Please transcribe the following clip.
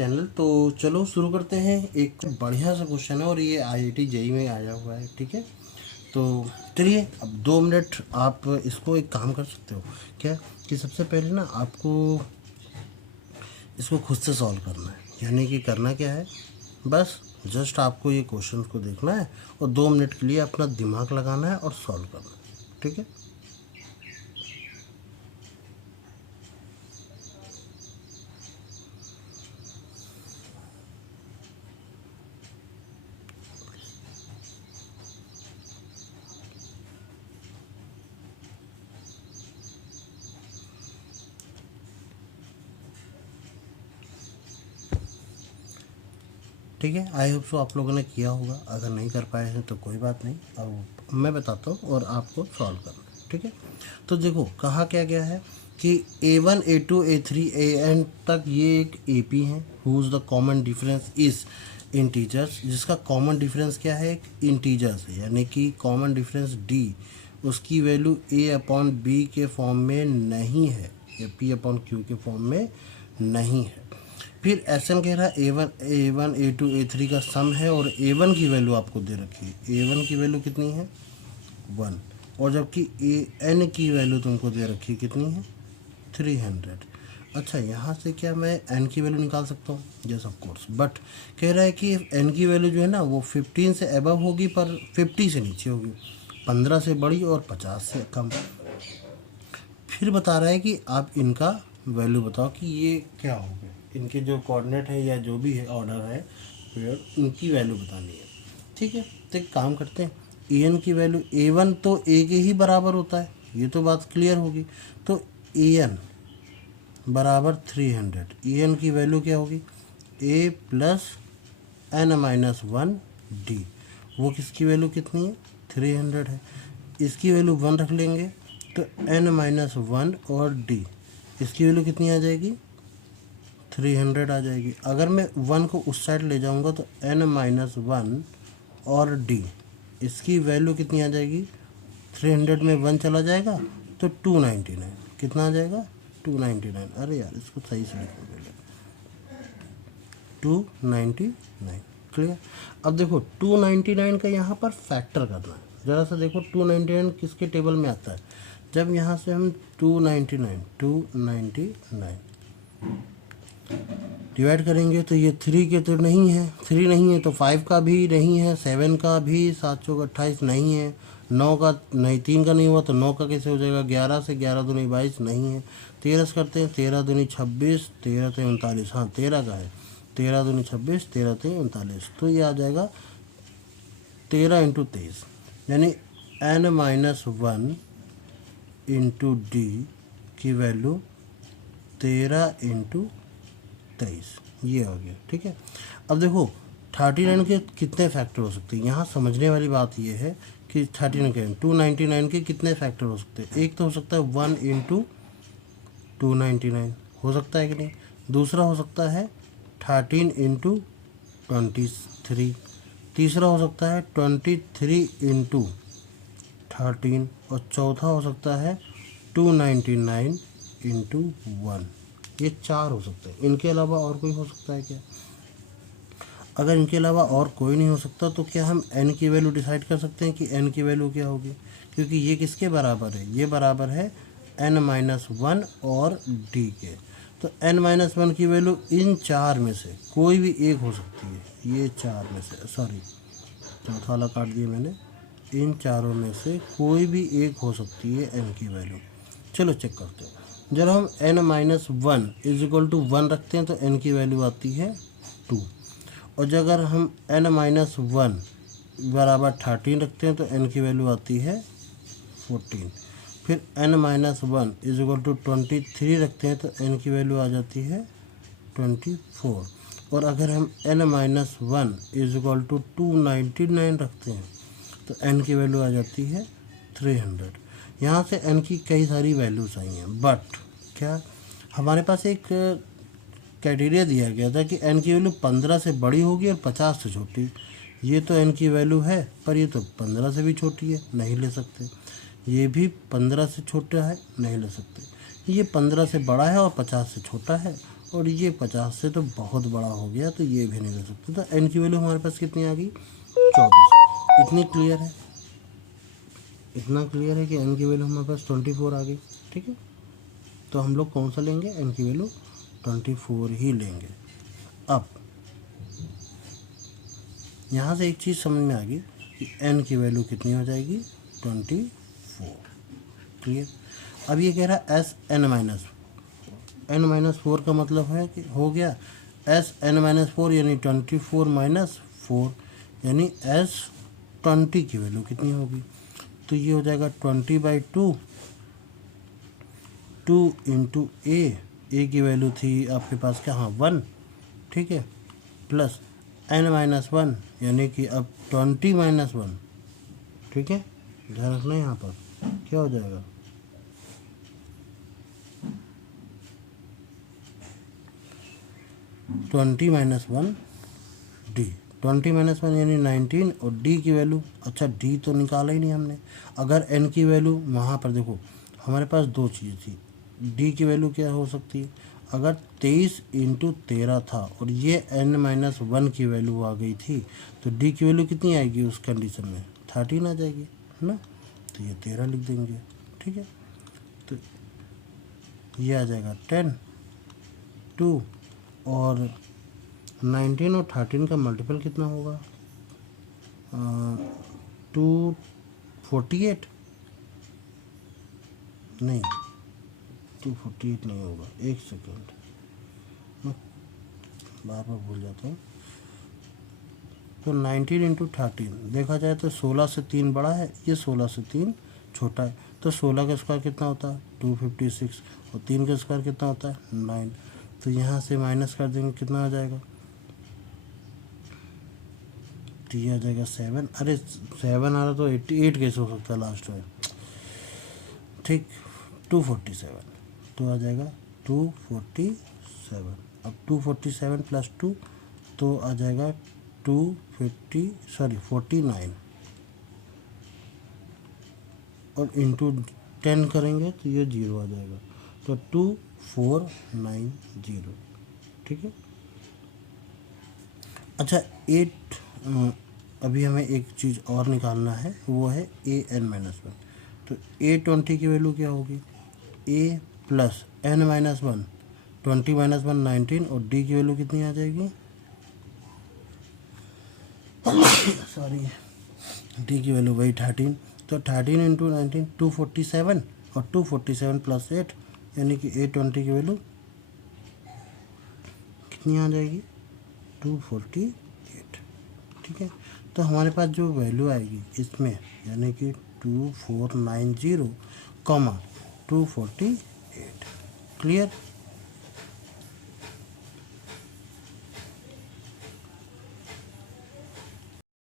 Channel. तो चलो शुरू करते हैं। एक बढ़िया सा क्वेश्चन है और ये IIT जेईई में आया हुआ है, ठीक है। तो चलिए अब 2 मिनट आप इसको एक काम कर सकते हो क्या कि सबसे पहले ना आपको इसको खुद से सॉल्व करना है। यानी कि करना क्या है, बस जस्ट आपको ये क्वेश्चन को देखना है और 2 मिनट के लिए अपना दिमाग लगाना है और सॉल्व करना है, ठीक है। ठीक है, आई होप सो आप लोगों ने किया होगा। अगर नहीं कर पाए हैं तो कोई बात नहीं, अब मैं बताता हूँ और आपको सॉल्व करना है, ठीक है। तो देखो कहा क्या गया है कि A1 A2 A3 AN तक ये एक AP है whose the common difference is integers, जिसका कॉमन डिफरेंस क्या है, एक इंटीजर्स है। यानी कि कॉमन डिफरेंस D उसकी वैल्यू A/B के फॉर्म में नहीं है या P/Q के फॉर्म में नहीं है। फिर SN कह रहा है A1 A2 A3 का सम है और A1 की वैल्यू आपको दे रखी है। A1 की वैल्यू कितनी है 1, और जबकि AN की वैल्यू तुमको दे रखी है कितनी है 300। अच्छा, यहाँ से क्या मैं N की वैल्यू निकाल सकता हूँ? यस ऑफ कोर्स, बट कह रहा है कि N की वैल्यू जो है ना वो 15 से अबव होगी पर 50 से नीचे होगी, 15 से बड़ी और 50 से कम। फिर बता रहा है कि आप इनका वैल्यू बताओ कि ये क्या हो गए, इनके जो कोऑर्डिनेट है या जो भी है ऑर्डर है पेयर, इनकी वैल्यू बतानी है, ठीक है। तो एक काम करते हैं, AN की वैल्यू A1 तो A के ही बराबर होता है, ये तो बात क्लियर होगी। तो AN बराबर 300, AN की वैल्यू क्या होगी A प्लस N-1 D। वो किसकी वैल्यू कितनी है 300 है, इसकी वैल्यू 1 रख लेंगे तो N-1 और D इसकी वैल्यू कितनी आ जाएगी 300 आ जाएगी। अगर मैं 1 को उस साइड ले जाऊंगा तो N-1 और D इसकी वैल्यू कितनी आ जाएगी, 300 में 1 चला जाएगा तो 299, कितना आ जाएगा 299। अरे यार इसको सही से लिखो पहले, 299, क्लियर। अब देखो 299 का यहाँ पर फैक्टर करना है। ज़रा सा देखो 299 किसके टेबल में आता है, जब यहाँ से हम 299 डिवाइड करेंगे तो ये 3 के तो नहीं है, 3 नहीं है तो 5 का भी नहीं है, 7 का भी, 7 चौक 28 नहीं है, 9 का नहीं, 3 का नहीं हुआ तो 9 का कैसे हो जाएगा, 11 से 11 दूनी 22 नहीं है, 13 से करते हैं 13 दूनी 26, 13 से 39, हाँ 13 का है, 13 दूनी 26, 13 से 39, तो ये आ जाएगा 13 × 23, यानी N-1 इंटू D की वैल्यू 13 × 23, ये हो गया, ठीक है। अब देखो 39 के कितने फैक्टर हो सकते हैं, यहाँ समझने वाली बात ये है कि 39 के 299 के कितने फैक्टर हो सकते हैं। एक तो हो सकता है 1 × 299 हो सकता है कि नहीं, दूसरा हो सकता है 13 × 23, तीसरा हो सकता है 23 × 13 और चौथा हो सकता है 299 × 1। ये 4 हो सकते हैं, इनके अलावा और कोई हो सकता है क्या? अगर इनके अलावा और कोई नहीं हो सकता तो क्या हम N की वैल्यू डिसाइड कर सकते हैं कि N की वैल्यू क्या होगी, क्योंकि ये किसके बराबर है, ये बराबर है N-1 और D के। तो N-1 की वैल्यू इन 4 में से कोई भी एक हो सकती है, ये 4 में से, सॉरी चौथा वाला काट दिया मैंने, इन चारों में से कोई भी एक हो सकती है N की वैल्यू। चलो चेक करते हैं। जब हम N-1 = 1 रखते हैं तो N की वैल्यू आती है 2, और जब अगर हम N-1 बराबर 13 रखते हैं तो N की वैल्यू आती है 14। फिर N-1 = 23 रखते हैं तो N की वैल्यू आ जाती है 24, और अगर हम N-1 = 299 रखते हैं तो N की वैल्यू आ जाती है 300। यहाँ से N की कई सारी वैल्यूज आई हैं, बट क्या हमारे पास एक क्राइटेरिया दिया गया था कि N की वैल्यू 15 से बड़ी होगी और 50 से छोटी। ये तो N की वैल्यू है पर ये तो 15 से भी छोटी है, नहीं ले सकते। ये भी 15 से छोटा है, नहीं ले सकते। ये 15 से बड़ा है और 50 से छोटा है, और ये 50 से तो बहुत बड़ा हो गया, तो ये भी नहीं कर सकते। तो n की वैल्यू हमारे पास कितनी आ गई? 24। इतनी क्लियर है, इतना क्लियर है कि n की वैल्यू हमारे पास 24 आ गई। ठीक है, तो हम लोग कौन सा लेंगे? n की वैल्यू 24 ही लेंगे। अब यहाँ से एक चीज़ समझ में आ गई कि n की वैल्यू कितनी हो जाएगी? 24। क्लियर। अब ये कह रहा है n-4 का मतलब है कि हो गया Sn-4 यानी 24 माइनस 4 यानी S20 की वैल्यू कितनी होगी? तो ये हो जाएगा 20/2 2 इंटू ए की वैल्यू थी आपके पास क्या? हाँ 1। ठीक है, प्लस n-1 यानी कि अब 20-1। ठीक है, ध्यान रखना यहाँ पर क्या हो जाएगा? 20-1 डी। 20-1 यानी 19 और डी की वैल्यू, अच्छा डी तो निकाला ही नहीं हमने। अगर एन की वैल्यू वहाँ पर देखो हमारे पास दो चीज़ थी, डी की वैल्यू क्या हो सकती है? अगर 23 इंटू 13 था और ये n-1 की वैल्यू आ गई थी, तो डी की वैल्यू कितनी आएगी उस कंडीशन में? 13 आ जाएगी, है ना? तो ये 13 लिख देंगे। ठीक है, तो ये आ जाएगा 10 2 और 19 और 13 का मल्टीपल कितना होगा? 248 नहीं, 248 नहीं होगा, एक सेकेंड, मैं बार बार भूल जाता हूँ। तो 19 इंटू 13 देखा जाए तो 16 से 3 बड़ा है, ये 16 से 3 छोटा है। तो 16 का स्क्वायर कितना होता है? 256 और 3 का स्क्वायर कितना होता है? 9। तो यहाँ से माइनस कर देंगे, कितना आ जाएगा? तो ये आ जाएगा 7। अरे 7 आ रहा तो 88 कैसे हो सकता है लास्ट में? ठीक, 247 तो आ जाएगा 247। अब 247 प्लस 2 तो आ जाएगा 49 और इंटू 10 करेंगे तो ये 0 आ जाएगा, तो 2490। ठीक है, अच्छा 8 अभी हमें एक चीज़ और निकालना है, वो है an-1। तो A20 की वैल्यू क्या होगी? a प्लस n-1 20-1 19 और d की वैल्यू कितनी आ जाएगी? सॉरी, d की वैल्यू वही 13। तो 13 इंटू 19 247 और 247 प्लस 8 यानी कि A20 की वैल्यू कितनी आ जाएगी? 248। ठीक है, तो हमारे पास जो वैल्यू आएगी इसमें यानी कि 2490 कॉमा 248। क्लियर।